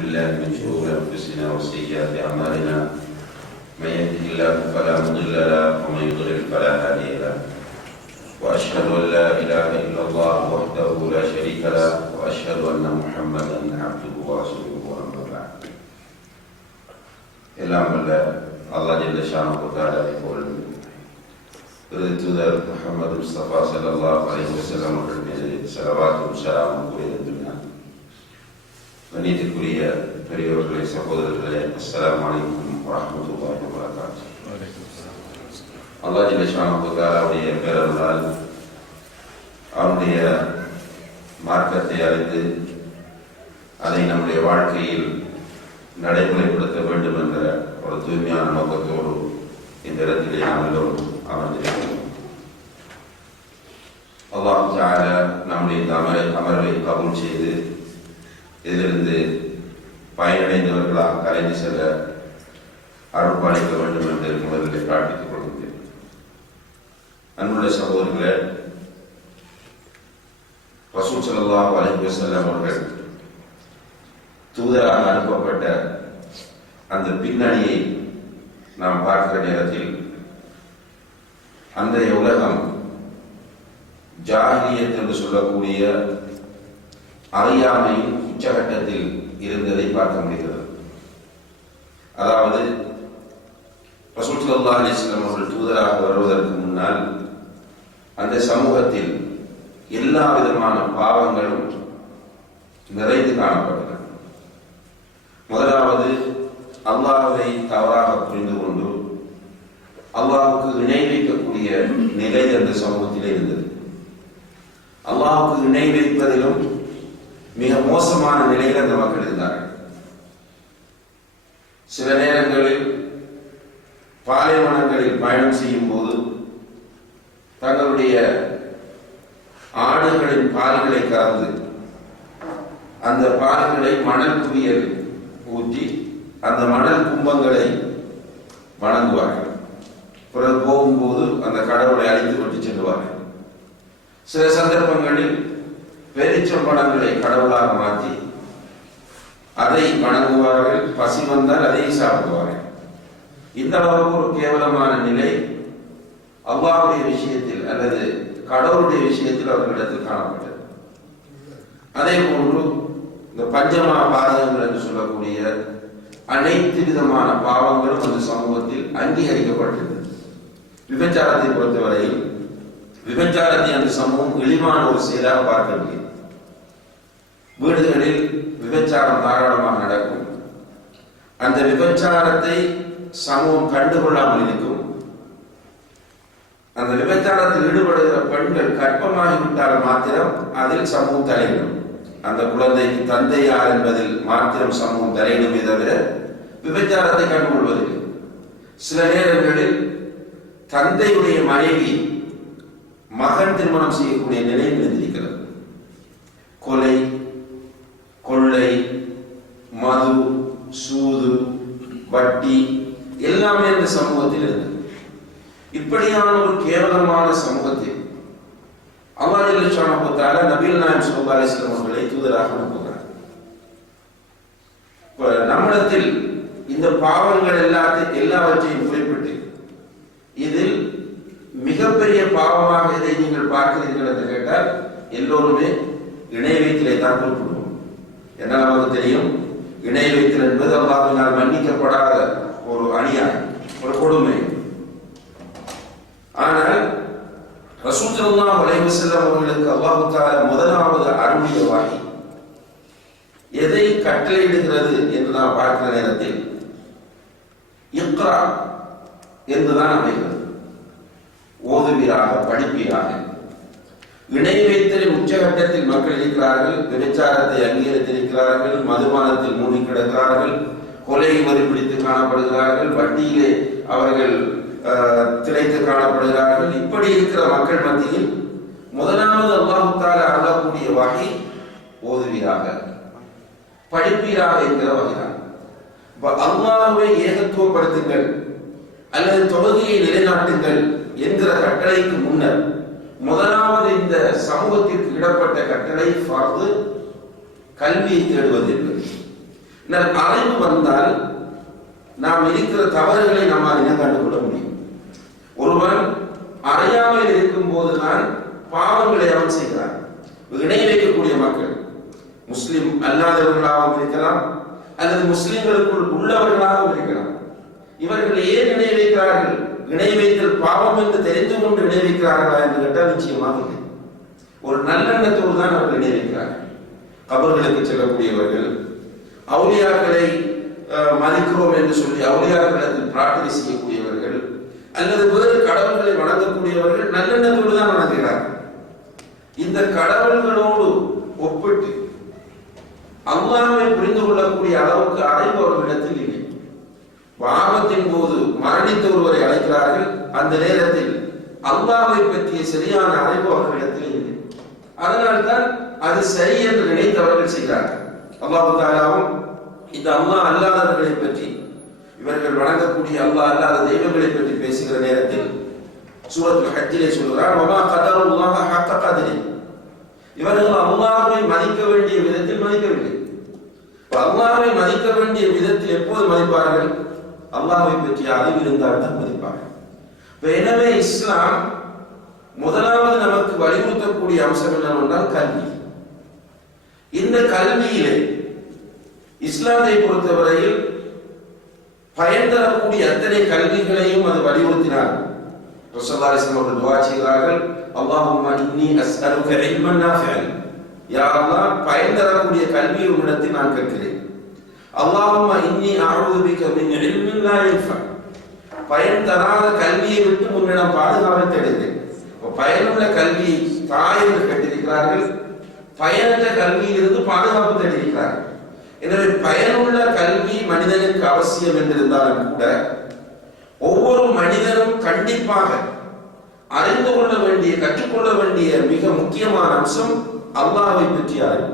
بالله من شرور أنفسنا وسيئات أعمالنا من يهده الله فلا مضل له ومن يضلل فلا هادي له وأشهد أن لا إله إلا الله وحده لا شريك له وأشهد أن محمدا عبده ورسوله أما بعد. எல்லாம் வல்ல அல்லாஹ் ஜல்ல ஷானஹு வ தஆலாவை புகழ்ந்து தூதர் முஹம்மது முஸ்தபா ஸல்லல்லாஹு அலைஹி வஸல்லம் அவர்கள் மீது ஸலவாத்தும் ஸலாமும் கூறியிருக்கின்றனர். கண்ணியத்திற்குரிய பெரியவர்களே, சகோதரர்களே, அஸ்ஸலாமு அலைக்கும் வரஹ்மத்துல்லாஹி வ பரகாத்துஹு. அல்லாஹ் ஜல்ல ஷானஹு வ தஆலாவுடைய பேரருளால் அவருடைய மார்க்கத்தை அறிந்து அதை நம்முடைய வாழ்க்கையில் நடைமுறைப்படுத்த வேண்டும் என்ற ஒரு தூய்மையான நோக்கத்தோடு இந்த இடத்திலே நாம் எல்லோரும் அமர்ந்திருக்கிறோம். அல்லாஹ் தஆலா நம்முடைய இந்த அமர்வை கபூல் செய்து இதிலிருந்து பயனடைந்தவர்களாக கலைந்து செல்ல அருள்பாலிக்க வேண்டும் என்று முதலில் பிரார்த்தித்துக் கொள்கிறேன். அன்புள்ள சகோதரர்களே, ரசூல் ஸல்லல்லாஹு அலைஹி வஸல்லம் அவர்கள் தூதராக அனுப்பப்பட்ட அந்த பின்னணியை நாம் பார்க்கிற நேரத்தில் அன்றைய உலகம் ஜாஹிலியத் என்று சொல்லக்கூடிய அறியாமையின் உச்சகட்டத்தில் இருந்ததை பார்க்க முடிகிறது. அதாவது ரசூல் ஸல்லல்லாஹு அலைஹி வஸல்லம் அவர்கள் தூதராக வருவதற்கு முன்னால் அந்த சமூகத்தில் எல்லா விதமான பாவங்களும் நிறைந்து காணப்பட்டன. முதலாவது, அல்லாஹ்வை தவறாக புரிந்து கொண்டு அல்லாஹ்வுக்கு இணை வைக்கக்கூடிய நிலை அந்த சமூகத்திலே இருந்தது. அல்லாஹ்வுக்கு இணை வைப்பதிலும் மிக மோசமான நிலையில் அந்த மக்கள் இருந்தார்கள். சில நேரங்களில் பாலைவனங்களில் பயணம் செய்யும் போது தங்களுடைய ஆடுகளின் பால்களை கறந்து அந்த பால்களை மணல் குவியல் ஊற்றி அந்த மணல் கும்பங்களை வணங்குவார்கள். பிறகு போகும்போது அந்த கடவுளை அழைத்து கொண்டு செல்வார்கள். சில சந்தர்ப்பங்களில் பேரிச்சம்பழங்களை கடவுளாக மாற்றி அதை வணங்குவார்கள். பசி வந்தால் அதை சாப்பிடுவார்கள். இந்த அளவுக்கு ஒரு கேவலமான நிலை அல்லாஹ்வுடைய விஷயத்தில் அல்லது கடவுளுடைய விஷயத்தில் அவர்களிடத்தில் காணப்பட்டது. அதே போன்று இந்த பஞ்சமா பாதகங்கள் என்று சொல்லக்கூடிய அனைத்து விதமான பாவங்களும் அந்த சமூகத்தில் அங்கீகரிக்கப்பட்டது. விபச்சாரத்தை பொறுத்தவரையில் விபச்சாரத்தை அந்த சமூகம் இழிவான ஒரு செயலாக பார்க்கவில்லை. வீடுகளில் விபச்சாரம் தாராளமாக நடக்கும். அந்த விபச்சாரத்தை சமூகம் கண்டுகொள்ளாமல் இருக்கும். அந்த விபச்சாரத்தில் ஈடுபடுகிற பெண்கள் கற்பமாகிவிட்டால் மாத்திரம் அதில் சமூகம் தலையிடும். அந்த குழந்தைக்கு தந்தை யார் என்பதில் மாத்திரம் சமூகம் தலையிடுமே தவிர விபச்சாரத்தை கண்டுகொள்வதில்லை. சில நேரங்களில் தந்தையுடைய மனைவி மகன் திருமணம் செய்யக்கூடிய நிலையில் இருந்திருக்கிறது. கொலை, கொள்ளை, மது, சூது, வட்டி எல்லாமே இந்த சமூகத்தில் இருந்தது. இப்படியான ஒரு கேவலமான சமூகத்தில் அல்லாஹ் ஜல்ல ஷானஹு வ தஆலா நபிகள் நாயகம் ஸல்லல்லாஹு அலைஹி வஸல்லம் அவர்களை தூதராக அனுப்புகிறார். நம்மிடத்தில் இந்த பாவங்கள் எல்லாவற்றையும் குறிப்பிட்டு இதில் மிகப்பெரிய பாவமாக இதை நீங்கள் பார்க்கிறீர்கள் என்று கேட்டால் எல்லோருமே இணை வைத்தலை தான் குறிப்பிடுவோம். என்ன நமக்கு தெரியும், இணை வைத்தல் என்பது அல்லாஹ்வினால் மன்னிக்கப்படாத ஒரு அநியாயம், ஒரு கொடுமை. ஆனால் ரசூல் ஸல்லல்லாஹு அலைஹி வஸல்லம் அவர்களுக்கு அல்லாஹ் தஆலா முதலாவது அருளிய வஹி எதை கட்டளையிடுகிறது என்று நாம் பார்க்கிற நேரத்தில் இக்ரா என்றுதான் அமைகிறது. ஓதுவீராக, படிப்பீராக. இணை வைத்தலின் உச்சகட்டத்தில் மக்கள் இருக்கிறார்கள். விபச்சாரத்தை அங்கீகரித்திருக்கிறார்கள். மதுபானத்தில் மூழ்கி கிடக்கிறார்கள். கொலை வரி பிடித்து காணப்படுகிறார்கள். வட்டியிலே அவர்கள் திளைத்து காணப்படுகிறார்கள். இப்படி இருக்கிற மக்கள் மத்தியில் முதலாவது அல்லாஹ் தஆலா அருளக்கூடிய வஹி ஓதுவீராக, படிப்பீராக என்கிற வகைதான். அல்லாஹ்வை ஏகத்துவப்படுத்துங்கள் அல்லது தொழுகையை நிலைநாட்டுங்கள் என்கிற கட்டளைக்கு முன்னர் முதலாவது இந்த சமூகத்திற்கு இடப்பட்ட கட்டளை ஃபர்து, கல்வியை தேடுவது என்பது. அறிவு வந்தால் நாம் இருக்கிற தவறுகளை நம்மால் இனம் கண்டுகொள்ள முடியும். ஒருவன் அறியாமல் இருக்கும் போதுதான் பாவங்களை அவன் செய்கிறான். இணை வைக்கக்கூடிய மக்கள் முஸ்லிம் அல்லாதவர்களாகவும் இருக்கலாம், அல்லது முஸ்லிம்களுக்குள் உள்ளவர்களாகவும் இருக்கலாம். இவர்கள் ஏன் இணை வைக்கிறார்கள்? இணை வைத்தல் பாவம் என்று தெரிந்து கொண்டு இணை வைக்கிறார்களா என்று கேட்டால் நிச்சயமாக இல்லை. ஒரு நல்லெண்ணத்தோடு தான் அவர்கள் இணை வைக்கிறார்கள். கபர்களுக்கு செல்லக்கூடியவர்கள், அவுலியாக்களை மதிக்கிறோம் என்று சொல்லி அவுலியாக்களத்தில் பிரார்த்தனை செய்யக்கூடியவர்கள், அல்லது வேறு கடவுள்களை வணங்கக்கூடியவர்கள் நல்லெண்ணத்தோடு தான் வணங்குகிறார்கள். இந்த கடவுள்களோடு ஒப்பிட்டு அல்லாஹ்வை புரிந்து கொள்ளக்கூடிய அளவுக்கு அறிவு அவர்களிடத்தில் இல்லை. ஆபத்தின் போது மரணித்த ஒருவரை அழைக்கிறார்கள், அந்த நேரத்தில் அல்லாஹ்வை பற்றிய சரியான அறிவு அவர்களிடத்தில் இல்லை. அதனால்தான் அது சரி என்று நினைத்தவர்கள் செய்கிறார்கள். அல்லாஹ் தஆலாவும் இந்த அல்லாஹ் அல்லாதவர்களை பற்றி, இவர்கள் வணங்கக்கூடிய அல்லாஹ் அல்லாத தெய்வங்களை பற்றி பேசுகிற நேரத்தில் சூரத்துல் ஹஜ்ஜிலே சொல்கிறார், வமா கதருல்லாஹ ஹக்க கத்ரி. இவர்கள் அல்லாஹ்வை மதிக்க வேண்டிய விதத்தில் மதிக்கவில்லை. அல்லாஹ்வை மதிக்க வேண்டிய விதத்தில் எப்போது மதிப்பார்கள்? அல்லாஹ்வை பற்றி அறிவு இருந்தால் தான் மதிப்பார்கள். எனவே இஸ்லாம் முதலாவது நமக்கு வலியுறுத்தக்கூடிய அம்சம் என்னவென்றால் கல்வி. இந்த கல்வியிலே இஸ்லாத்தை பொறுத்தவரையில் பயன் தரக்கூடிய அத்தனை கல்விகளையும் அது வலியுறுத்தினார். ரசூலுல்லாஹி ஸல்லல்லாஹு அலைஹி வஸல்லம் துஆ செய்கிறார்கள், அல்லாஹும்ம இன்னி அஸ்அலுக இல்மன் நாஃபிஅன். யா அல்லாஹ், பயன் தரக்கூடிய கல்வியை உன்னிடத்தில் நான் கேட்கிறேன். அல்லாஹும்ம இன்னி அஊது பிக மின் இல்மின் லா யன்ஃபா. பயன் தராத கல்வியை விட்டு உன்னிடம் பாதுகாவலை தேடுகிறேன். பயனுள்ள கல்வி தாய் என்று கேட்டிருக்கிறார்கள், பயனற்ற கல்வியிலிருந்து பாதுகாப்பு தேடியிருக்கிறார்கள். எனவே பயனுள்ள கல்வி மனிதனுக்கு அவசியம் என்றிருந்தாலும் கூட ஒவ்வொரு மனிதனும் கண்டிப்பாக அறிந்து கொள்ள வேண்டிய, கற்றுக்கொள்ள வேண்டிய மிக முக்கியமான அம்சம் அல்லாஹ்வை பற்றி அறிவு.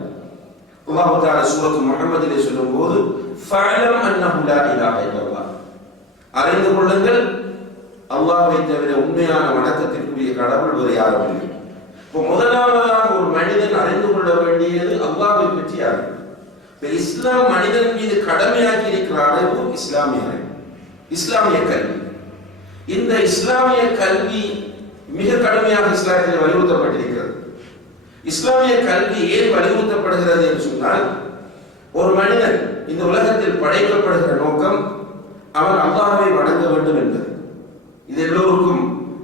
அல்லாஹ் தஆலா சூரத்து முஹம்மதிலே சொல்லும்போது, ஃபஅலம் அன்னஹு லா இலாஹ இல்லல்லாஹ், அறிந்து கொள்ளுங்கள் அல்லாஹ்வை தவிர உண்மையான வணக்கத்திற்குரிய கடவுள் வேறு யாரும் இல்லை. இப்போ முதலாவதாக ஒரு மனிதன் அறிந்து கொள்ள வேண்டியது அல்லாஹ்வை பற்றி அறிவு. இஸ்லாம் மனிதன் மீது கடமையாக்கி இருக்கிற அறிவு இஸ்லாமிய அறிவு, இஸ்லாமிய கல்வி. இந்த இஸ்லாமிய கல்வி மிக கடுமையாக இஸ்லாத்தில் வலியுறுத்தப்பட்டிருக்கிறது. இஸ்லாமிய கல்வி ஏன் வலியுறுத்தப்படுகிறது என்று சொன்னால், ஒரு மனிதன் இந்த உலகத்தில் படைக்கப்படுகிற நோக்கம் அவன் அல்லாஹ்வை வணங்க வேண்டும் என்பது. இது எல்லோருக்கும்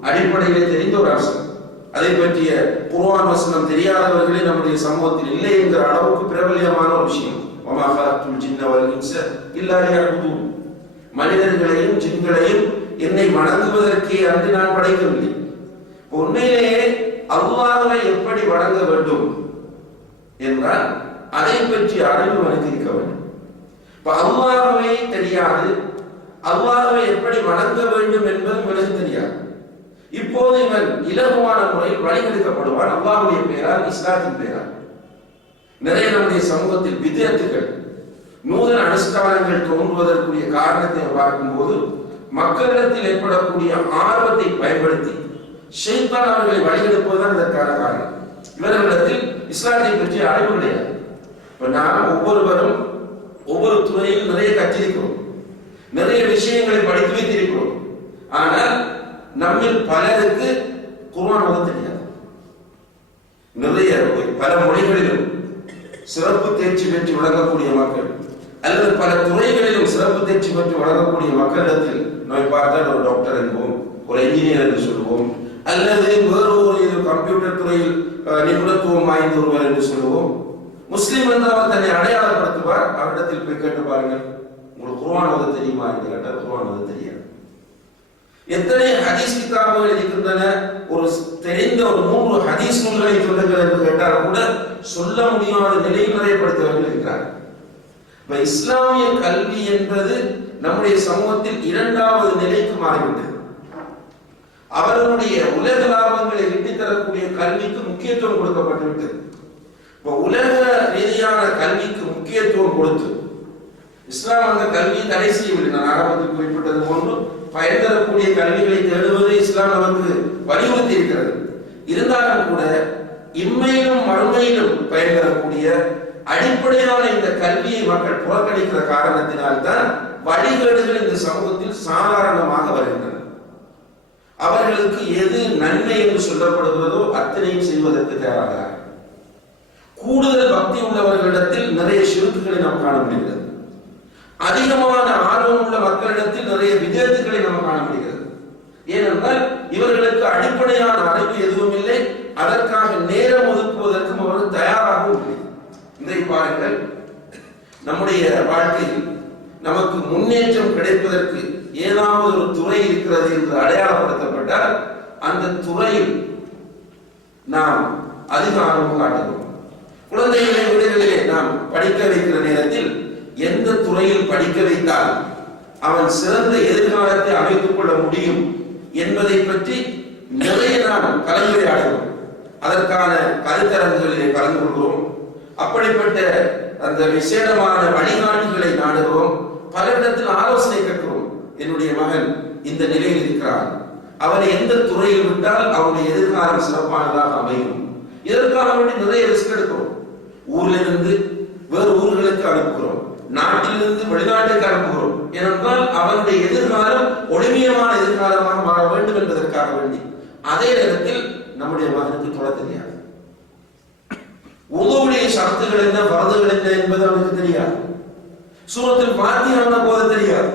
அடிப்படையிலே தெரிந்த ஒரு அம்சம். அதை பற்றிய குர்ஆன் வசனம் தெரியாதவர்களே நம்முடைய சமூகத்தில் இல்லை என்கிற அளவுக்கு பிரபல்யமான ஒரு விஷயம். வமா ஹலக்துல் ஜின்ன வல் இன்ஸ இல்லா லியஅபுதூன். மனிதர்களையும் ஜின்களையும் என்னை வணங்குவதற்கே அன்று நான் படைக்கவில்லை. உண்மையிலேயே அல்லாஹ்வை எப்படி வணங்க வேண்டும் என்றால் அதை பற்றி அறிவு எனக்கு இருக்க வேண்டும். இப்ப அல்லாஹ்வை தெரியாது, அல்லாஹ்வை எப்படி வணங்க வேண்டும் என்பதும் எனக்கு தெரியாது. இப்போது இவன் இலகுவான முறையில் வழிகெடுக்கப்படுவான் அல்லாஹ்வுடைய பெயரால், இஸ்லாத்தின் பெயரால். நிறைய நம்முடைய சமூகத்தில் வித்யார்த்திகள் நூதன அனுஷ்டானங்கள் தோன்றுவதற்குரிய காரணத்தை பார்க்கும்போது மக்களிடத்தில் ஏற்படக்கூடிய ஆர்வத்தை பயன்படுத்தி ஷைத்தான் அவர்களை வழிகெடுப்பதுதான் இதற்கான காரணம். இவர்களிடத்தில் இஸ்லாத்தை பற்றிய அறிவு கிடையாது. இப்ப நாம் ஒவ்வொருவரும் ஒவ்வொரு துறையில் நிறைய கற்றிருக்கிறோம், நிறைய விஷயங்களை படித்து வைத்திருக்கிறோம். ஆனால் நம்மில் பலருக்கு குர்ஆன் ஓத தெரியாது. நிறைய பல மொழிகளிலும் சிறப்பு தேர்ச்சி பெற்று வழங்கக்கூடிய மக்கள், அல்லது பல துறைகளிலும் சிறப்பு தேர்ச்சி பெற்று வழங்கக்கூடிய மக்களிடத்தில் நம்ம பார்த்தால் ஒரு டாக்டர் என்போம், ஒரு என்ஜினியர் என்று சொல்லுவோம், அல்லது வேறு ஒரு கம்ப்யூட்டர் துறையில் நிபுணத்துவம் வாய்ந்த ஒருவர் என்று சொல்லுவோம். முஸ்லிம் என்று அவர் தன்னை அடையாளப்படுத்துவார். அவரிடத்தில் போய் கேட்டு பாருங்கள், உங்களுக்கு குர்ஆன் ஓத தெரியுமா என்று கேட்டால் குர்ஆன் ஓத தெரியாது. எத்தனை ஹதீஸ் கிதாபுகள் இருக்கின்றன, ஒரு தெரிந்த ஒரு 3 ஹதீஸ் நூல்களை சொல்லுங்கள் என்று கேட்டால் கூட சொல்ல முடியாத நிலையில் நிறையப்படுத்தவர்கள் இருக்கிறார்கள். இப்ப இஸ்லாமிய கல்வி என்பது நம்முடைய சமூகத்தில் 2வது நிலைக்கு மாறிவிட்டது. அவர்களுடைய உலக லாபங்களை ஈட்டித் தரக்கூடிய கல்விக்கு முக்கியத்துவம் கொடுக்கப்பட்டு விட்டது. இப்ப உலக ரீதியான கல்விக்கு முக்கியத்துவம் கொடுத்து இஸ்லாம் அந்த கல்வியை தடை செய்யவில்லை. நான் ஆரம்பத்தில் குறிப்பிட்டது போன்று பயன் தரக்கூடிய கல்விகளை தேடுவது இஸ்லாம் நமக்கு வலியுறுத்தி இருக்கிறது. இருந்தாலும் கூட இம்மையிலும் மறுமையிலும் பயன் தரக்கூடிய அடிப்படையான இந்த கல்வியை மக்கள் புறக்கணிக்கிற காரணத்தினால்தான் வழிகேடுகள் இந்த சமூகத்தில் சாதாரணமாக வருகின்றன. அவர்களுக்கு எது நன்மை என்று சொல்லப்படுகிறதோ அத்தனையும் செய்வதற்கு தயாராக கூடுதல் பக்தி உள்ளவர்களிடத்தில் நிறைய ஷிர்க்குகளை நாம் காண முடிகிறது. அதிகமான ஆர்வம் உள்ள மக்களிடத்தில் நிறைய விதத்துக்களை நாம் காண முடிகிறது. ஏனென்றால் இவர்களுக்கு அடிப்படையான அறிவு எதுவும் இல்லை, அதற்காக நேரம் ஒதுக்குவதற்கும் அவர்கள் தயாராகவும் இல்லை. இதை பாருங்கள், நம்முடைய வாழ்க்கையில் நமக்கு முன்னேற்றம் கிடைப்பதற்கு ஏதாவது ஒரு துறை இருக்கிறது என்று அடையாளப்படுத்தப்பட்டால் அந்த துறையில் நாம் அதிக ஆர்வம் காட்டுகிறோம். குழந்தைகளை வீடுகளிலே நாம் படிக்க வைக்கிற நேரத்தில் எந்த துறையில் படிக்க வைத்தால் அவன் சிறந்த எதிர்காலத்தை அமைத்துக் கொள்ள முடியும் என்பதை பற்றி நிறைய நாம் கலந்துரையாடுகிறோம். அதற்கான கருத்தரங்குகளிலே கலந்து கொள்கிறோம். அப்படிப்பட்ட அந்த விசேடமான வழிகாட்டிகளை நாடுகிறோம். பலரிடத்தில் ஆலோசனை கேட்கிறோம். என்னுடைய மகன் இந்த நிலையில் இருக்கிறார், அவனை எந்த துறையில் விட்டால் அவனுடைய எதிர்காலம் சிறப்பானதாக அமையும். இதற்காக வேண்டி நிறைய ரிஸ்க் எடுக்கிறோம். ஊரிலிருந்து வேறு ஊர்களுக்கு அனுப்புகிறோம், நாட்டிலிருந்து வெளிநாட்டுக்கு அனுப்புகிறோம். ஏனென்றால் அவனுடைய எதிர்காலம் ஒளிமியமான எதிர்காலமாக மாற வேண்டும் என்பதற்காக வேண்டி. அதே நேரத்தில் நம்முடைய மகனுக்கு தொட தெரியாது, உதவுடைய சரத்துகள் என்ன, பரதுகள் என்ன என்பது அவனுக்கு தெரியாது, சூரத்தில் பாத்தியான போத தெரியாது.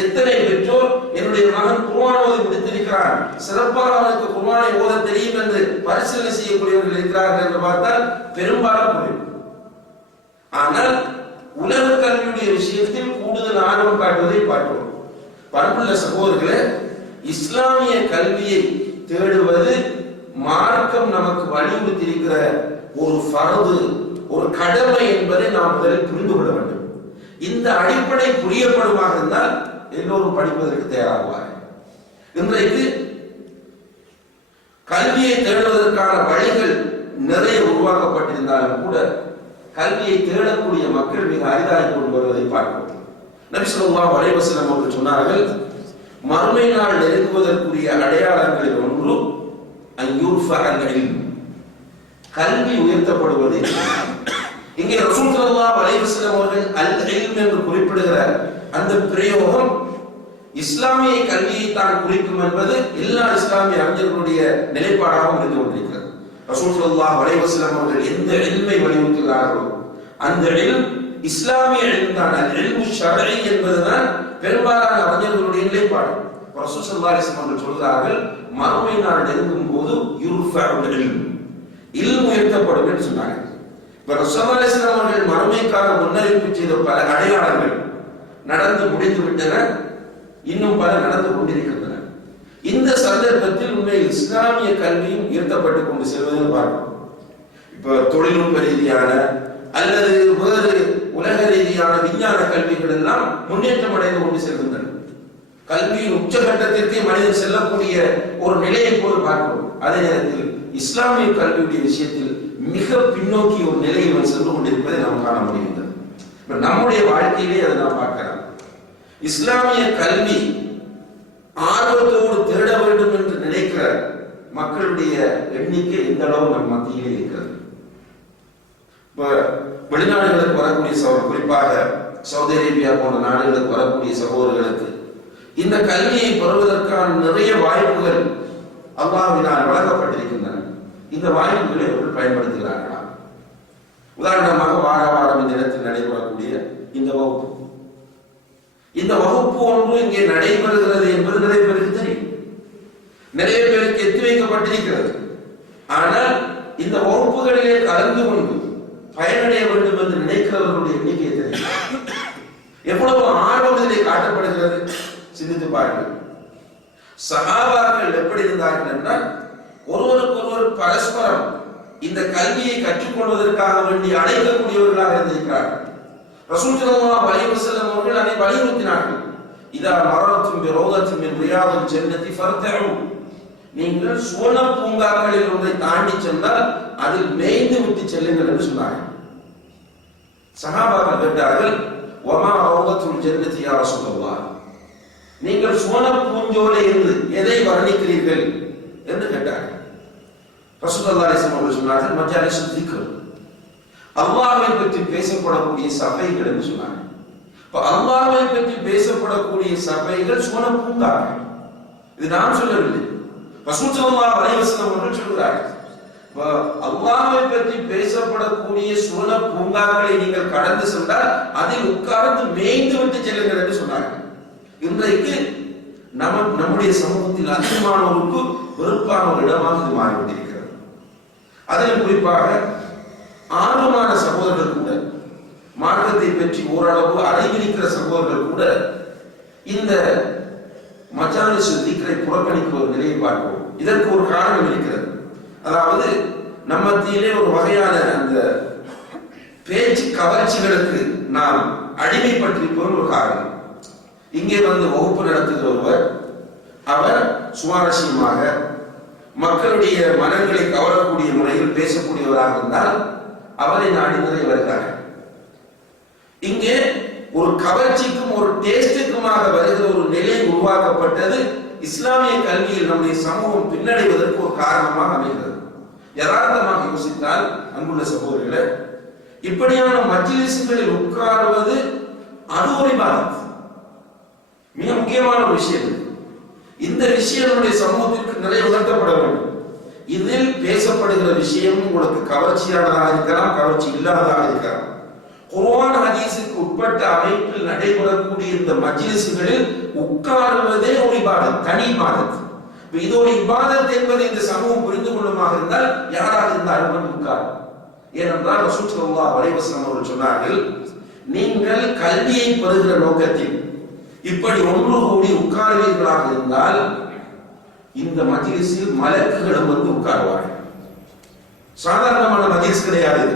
எத்தனை பெற்றோர் என்னுடைய மகன் குர்ஆன் ஓதி முடித்திருக்கிறார், சிறப்பாக அவனுக்கு குர்ஆனை ஓத தெரியும் என்று பரிசீலனை செய்யக்கூடியவர்கள் இருக்கிறார்கள் என்று பார்த்தால் பெரும்பாலும். ஆனால் உலக கல்வியுடைய விஷயத்தில் கூடுதல் ஆர்வம் காட்டுவதை பார்க்கிறோம். பண்புள்ள சகோதரர்களே, இஸ்லாமிய கல்வியை தேடுவது மார்க்கம் நமக்கு வலியுறுத்தியிருக்கிற ஒரு ஃபர்து, ஒரு கடமை என்பதை நாம் முதலில் புரிந்து கொள்ள வேண்டும். இந்த அடிப்படை புரியப்படுமாக இருந்தால் எல்லோரும் படிப்பதற்கு தயாராகுவார்கள். இன்றைக்கு கல்வியை தேடுவதற்கான வழிகள் நிறைய உருவாக்கப்பட்டிருந்தாலும் கூட கல்வியை தேடக்கூடிய மக்கள் மிக அரிதாகிக் கொண்டு வருவதை பார்க்கிறோம். நபி ஸல்லல்லாஹு அலைஹி வஸல்லம் அவர்கள் சொன்னார்கள், மறுமை நாள் நெருங்குவதற்குரிய அடையாளங்களில் ஒன்று அன்யுர்ஃபஅல் இல்ம், கல்வி உயர்த்தப்படுவது. இங்கே ரசூல் ஸல்லல்லாஹு அலைஹி வஸல்லம் அவர்கள் அல் இல்ம் என்று குறிப்பிடுகிற அந்த பிரயோகம் இஸ்லாமிய கல்வியை தான் குறிக்கும் என்பது எல்லா இஸ்லாமிய அறிஞர்களுடைய நிலைப்பாடாகவும் இருந்து கொண்டிருக்கிறது. ரசூல் ஸல்லல்லாஹு அலைஹி வஸல்லம் அவர்கள் எந்த இல்மை வலியுறுத்துகிறார்களோ அந்த இல்ம் இஸ்லாமிய இல்ம் தான். அல் இல்மு ஷர்ஈ என்பதுதான் பெரும்பாலான அறிஞர்களுடைய நிலைப்பாடு. ரசூல் ஸல்லல்லாஹு அலைஹி வஸல்லம் அவர்கள் சொல்கிறார்கள், மறுமை நாள் நெருங்கும் போது யுர்ஃபஉல் இல்ம், இல்ம் உயர்த்தப்படும் என்று சொன்னார்கள். ரசூலுல்லாஹி ஸல்லல்லாஹு அலைஹி வஸல்லம் அவர்கள் மறுமைக்காக முன்னறிவிப்பு செய்த பல அடையாளங்கள் நடந்து முடிந்து விட்டன, இன்னும் பல நடந்து கொண்டிருக்கின்றன. இந்த சந்தர்ப்பத்தில் உண்மையில் இஸ்லாமிய கல்வியும் உயர்த்தப்பட்டுக் கொண்டு செல்வதை பார்க்கிறோம். இப்ப தொழில்நுட்ப ரீதியான அல்லது வேறு உலக ரீதியான விஞ்ஞான கல்விகள் எல்லாம் முன்னேற்றம் அடைந்து கொண்டு செல்கின்றன. கல்வியின் உச்சகட்டத்திற்கு மனிதன் செல்லக்கூடிய ஒரு நிலையை போல் பார்க்கிறோம். அதே நேரத்தில் இஸ்லாமிய கல்வியுடைய விஷயத்தில் மிக பின்னோக்கி ஒரு நிலையில் சென்று கொண்டிருப்பதை நாம் காண முடிகின்றது. நம்முடைய வாழ்க்கையிலே அதை நாம் பார்க்கலாம். இஸ்லாமிய கல்வி ஆர்வத்தோடு தேட வேண்டும் என்று நினைக்கிற மக்களுடைய எண்ணிக்கை எந்த அளவு நம் மத்தியிலே இருக்கிறது. வெளிநாடுகளுக்கு வரக்கூடிய குறிப்பாக சவுதி அரேபியா போன்ற நாடுகளுக்கு வரக்கூடிய சகோதரர்களுக்கு இந்த கல்வியை பெறுவதற்கான நிறைய வாய்ப்புகள் அல்லாஹ்வினால் வழங்கப்பட்டிருக்கின்றன. இந்த வாய்ப்புகளை அவர்கள் பயன்படுத்துகிறார்களா? உதாரணமாக வார வாரம் இந்த இடத்தில் நடைபெறக்கூடிய இந்த வகுப்பு ஒன்று இங்கே நடைபெறுகிறது என்பது நிறைய பேருக்கு தெரியும், நிறைய பேருக்கு எத்தி வைக்கப்பட்டிருக்கிறது. ஆனால் இந்த வகுப்புகளிலே கலந்து கொண்டு பயனடைய வேண்டும் என்று நினைக்கிறவர்களுடைய எண்ணிக்கை தெரியும். எவ்வளவு ஆர்வம் இதிலே காட்டப்படுகிறது சிந்தித்து பாருங்கள். சஹாபாக்கள் எப்படி இருந்தார்கள் என்றால் ஒருவருக்கொருவர் பரஸ்பரம் இந்த கல்வியை கற்றுக்கொள்வதற்காக வேண்டி அழைக்கக்கூடியவர்களாக இருந்திருக்கிறார்கள். ரசூல் ஸல்லல்லாஹு அலைஹி வஸல்லம் அவர்கள் அதை வலியுறுத்தினார்கள். இதா மரத்தும் பிரோதத்தும் மின் ரியாதில் ஜன்னதி ஃபர்தஉ, நீங்கள் சுவன பூங்காக்களில் ஒன்றை தாண்டி சென்றால் அதில் மேய்ந்து விட்டு செல்லுங்கள் என்று சொன்னார்கள். சஹாபாக்கள் கேட்டார்கள், வமா ரௌதத்துல் ஜன்னதி யா ரசூலல்லாஹ், நீங்கள் சுவன பூஞ்சோலை என்று எதை வர்ணிக்கிறீர்கள் என்று கேட்டார்கள். ரசூலுல்லாஹி ஸல்லல்லாஹு அலைஹி வஸல்லம் சொன்னார்கள், மஜாலிஸுல் திக்ர், அல்லாஹ்வை பற்றி பேசப்படக்கூடிய சபைகள் என்று சொன்னாங்க. இப்ப அல்லாஹ்வை பற்றி பேசப்படக்கூடிய சபைகள் சுவன பூங்காக்கள். இது நான் சொல்லவில்லை, ரசூல் ஸல்லல்லாஹு அலைஹி வஸல்லம் அவர்கள் சொல்கிறார்கள். அல்லாஹ்வை பற்றி பேசப்படக்கூடிய சுவன பூங்காக்களை நீங்கள் கடந்து சென்றால் அதில் உட்கார்ந்து மேய்ந்து விட்டு செல்லுங்கள் என்று சொன்னார்கள். இன்றைக்கு நம்முடைய சமூகத்தில் அதிகமானவருக்கு வெறுப்பான ஒரு இடமாக இது மாறிவிட்டிருக்கிறது. அதில் குறிப்பாக ஆர்வமான சகோதரர்கள் கூட, மார்க்கத்தை பற்றி ஓரளவு அறிவிக்கிற சகோதரர்கள் கூட இந்த மஜாலிஸ் திக்ரை புறக்கணிக்கிற ஒரு நிலையை பார்க்கிறோம். இதற்கு ஒரு காரணம் இருக்கிறது. அதாவது நம்ம மத்தியிலே ஒரு வகையான அந்த பேச்சு கவர்ச்சிகளுக்கு நாம் அடிமைப்பட்டிருப்போம் ஒரு காரணம். இங்கே வந்து வகுப்பு நடத்துகிற ஒருவர், அவர் சுவாரஸ்யமாக மக்களுடைய மனங்களை கவரக்கூடிய முறையில் பேசக்கூடியவராக இருந்தால் அவரை நாடி நிறைய வருகிறார்கள். இங்கே ஒரு கவர்ச்சிக்கும் ஒரு டேஸ்டுக்குமாக வருகிற ஒரு நிலை உருவாக்கப்பட்டது இஸ்லாமிய கல்வியில் நம்முடைய சமூகம் பின்னடைவதற்கு ஒரு காரணமாக அமைகிறது. யதார்த்தமாக யோசித்தால் அங்குள்ள சகோதரர்களே, இப்படியான மஜ்லிஸ்களில் உட்காருவது அது ஒரு இபாதத், மிக முக்கியமான ஒரு விஷயம். இந்த விஷயம் நம்முடைய சமூகத்திற்கு நிறைய உணர்த்தப்பட வேண்டும். இதில் பேசப்படுகிற விஷயம் உங்களுக்கு கவர்ச்சியானதாக இருக்கலாம், கவர்ச்சி இல்லாததாக இருக்கலாம். குர்ஆன் ஹதீஸுக்கு உட்பட்ட அமைப்பில் நடைபெறக்கூடிய இந்த மஜ்லிஸ்களில் உட்காருவதே ஒரு இபாதத், தனி இபாதத். இது ஒரு இபாதத் என்பதை இந்த சமூகம் புரிந்து கொள்ளுமாக இருந்தால் யாராக இருந்தாலும் வந்து உட்காரும். ஏனென்றால் ரசூல் ஸல்லல்லாஹு அலைஹி வஸல்லம் அவர்கள் சொன்னார்கள், நீங்கள் கல்வியை பெறுகிற நோக்கத்தில் இப்படி ஒன்று கூடி உட்கார்வீர்களாக இருந்தால் இந்த மஜ்லிஸில் மலக்குகளும் வந்து உட்காருவார்கள். சாதாரணமான மஜ்லிஸ் கிடையாது.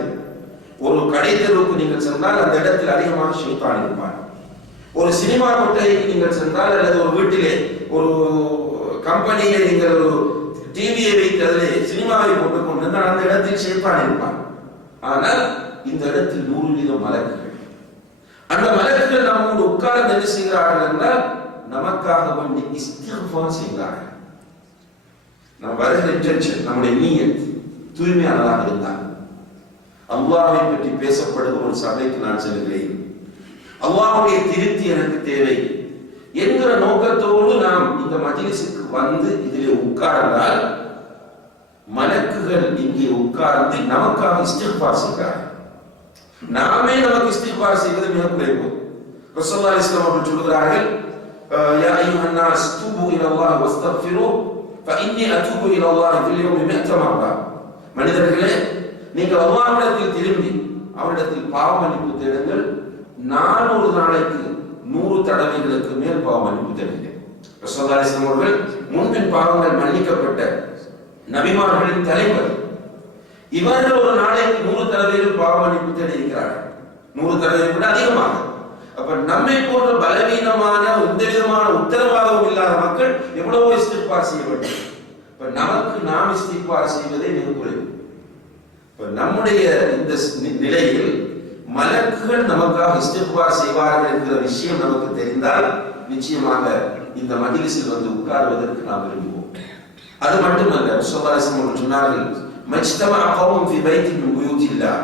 ஒரு கடை தெருவுக்கு நீங்கள் சென்றால் அந்த இடத்தில் அதிகமாக ஷைத்தான் இருப்பார். ஒரு சினிமா கொட்டைக்கு நீங்கள் சென்றால் அல்லது ஒரு வீட்டிலே ஒரு கம்பெனியிலே நீங்கள் ஒரு டிவியை வைத்து அதிலே சினிமாவை போட்டுக் கொண்டிருந்தால் அந்த இடத்தில் ஷைத்தான் இருப்பார். ஆனால் இந்த இடத்தில் 100% மலக்குகள். அந்த மலக்குகள் நம்மோடு உட்கார்ந்து என்ன செய்கிறார்கள் என்றால் நமக்காக வேண்டி இஸ்திக்ஃபார் செய்கிறார்கள். நம்ம வருகிற இன்டென்ஷன், நம்முடைய நியத் தூய்மையானதாக இருந்தால், அல்லாஹ்வை பற்றி பேசப்படுகிற ஒரு சபைக்கு நான் செல்கிறேன், அல்லாஹ்வுடைய திருப்தி எனக்கு தேவை என்கிற நோக்கத்தோடு நாம் இந்த மஜ்லிஸுக்கு வந்து இதிலே உட்கார்ந்தால் மலக்குகள் இங்கே உட்கார்ந்து நமக்காக இஸ்திக்ஃபார் செய்கிறார்கள். நாமே நமக்கு இஸ்திக்ஃபார் செய்வது மிக குறைவு. ரசூலுல்லாஹி ஸல்லல்லாஹு அலைஹி வஸல்லம் அவர்கள் சொல்கிறார்கள், யா அய்யுஹன் நாஸ் தூபு இலல்லாஹி வஸ்தக்ஃபிரு ஃபஇன்னி அதூபு இலல்லாஹி ஃபில் யௌமி 100 மர்ரா. மனிதர்களே, நீங்கள் அல்லாஹ்விடத்தில் திரும்பி அவரிடத்தில் பாவ மன்னிப்பு தேடுங்கள். நான் ஒரு நாளைக்கு 100 தடவைகளுக்கு மேல் பாவ மன்னிப்பு தேடுகிறேன். ரசூலுல்லாஹி ஸல்லல்லாஹு அலைஹி வஸல்லம் அவர்கள் முன்பின் பாவங்கள் மன்னிக்கப்பட்ட நபிமார்களின் தலைவர். இவர்கள் ஒரு நாளைக்கு 100 தடவைகள் பாவ மன்னிப்பு தேடி இருக்கிறார்கள். 100 தடவை விட அதிகமாக. அப்ப நம்மை போன்ற பலவீனமான எந்த விதமான உத்தரவாதமும் இல்லாத மக்கள் எவ்வளவோ இஸ்திக்ஃபார் செய்ய வேண்டும். இப்ப நமக்கு நாம் இஸ்திக்ஃபார் செய்வதே மிக குறைவு. இப்ப நம்முடைய இந்த நிலையில் மலக்குகள் நமக்காக இஸ்திக்ஃபார் செய்வார்கள் என்கிற விஷயம் நமக்கு தெரிந்தால் நிச்சயமாக இந்த மஜ்லிஸில் வந்து உட்கார்வதற்கு நாம் விரும்புவோம். அது மட்டுமல்ல, ரசூலுல்லாஹி ஸல்லல்லாஹு அலைஹி வஸல்லம் சொன்னார்கள், மஜ்தமா கௌம் ஃபீ பைத்தின் மின் புயூத்தில்லாஹ்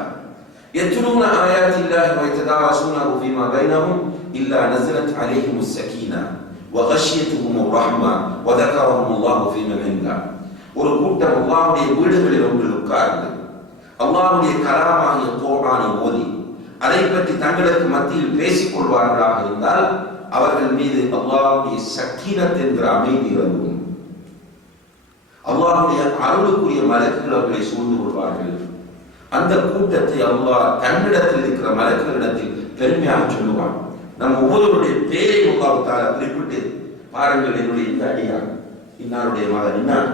யத்லூன ஆயாத்தில்லாஹி வ யததாரஸூனஹு ஃபீமா பைனஹும் இல்லா நஸலத் அலைஹிமுஸ் ஸகீனா வ கஷியத்துஹுமுர் ரஹ்மா வ ذكرஹுமுல்லாஹு ஃபீ மன் இன்தா. ஒரு கூட்டம் அல்லாஹ்வுடைய வீடுகளில் ஒன்றில் உட்கார்ந்து அல்லாஹ்வுடைய கலாமாகிய குர்ஆனை ஓதி அதை பற்றி தங்களுக்கு மத்தியில் பேசிக் கொள்வார்களாக இருந்தால் அவர்கள் மீது அல்லாஹ்வுடைய ஸகீனத் என்கிற அமைதி வரும். அல்லாஹ்வுடைய அருளுக்குரிய மலக்குகள் அவர்களை சூழ்ந்து கொள்வார்கள். அந்த கூட்டத்தை அல்லாஹ் தன்னிடத்தில் இருக்கிற மலக்குகளிடத்தில் பெருமையாக சொல்லுவான். நம்ம ஒவ்வொருவருடைய பேரை அல்லாஹ் தஆலா குறிப்பிட்டு, பாருங்கள் என்னுடைய இந்த அடியான், இன்னாருடைய மகன் இன்னான்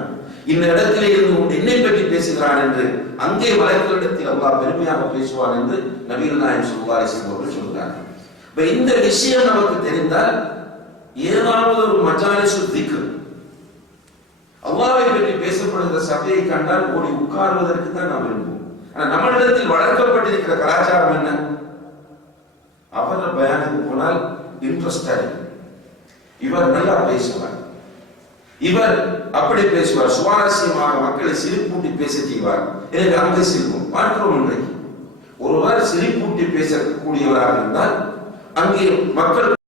இந்த இடத்திலே இருந்து கொண்டு என்னை பற்றி பேசுகிறான் என்று அங்கே மலக்குகளிடத்தில் அல்லாஹ் பெருமையாக பேசுவான் என்று நபிகள் நாயகம் ஸல்லல்லாஹு அலைஹி வஸல்லம் அவர்கள் சொல்கிறார்கள். இப்ப இந்த விஷயம் நமக்கு தெரிந்தால் ஏதாவது ஒரு மஜாலிஸு திக்ர், அல்லாஹ்வை பற்றி பேசப்படுகிற சபையை கண்டால் ஓடி உட்கார்வதற்கு தான் நாம் விரும்புவோம். ஆனா நம்மளிடத்தில் வளர்க்கப்பட்டிருக்கிற கலாச்சாரம் என்ன? அவர பயானுக்கு போனால் இன்ட்ரெஸ்டா இருக்கு, இவர் நல்லா பேசுவார், இவர் அப்படி பேசுவார், சுவாரஸ்யமாக மக்களை சிரிப்பூட்டி பேச செய்வார், எனவே அங்கே செல்வோம். பார்க்கிறோம் இன்றைக்கு ஒருவர் சிரிப்பூட்டி பேசக்கூடியவராக இருந்தால் அங்கே மக்கள்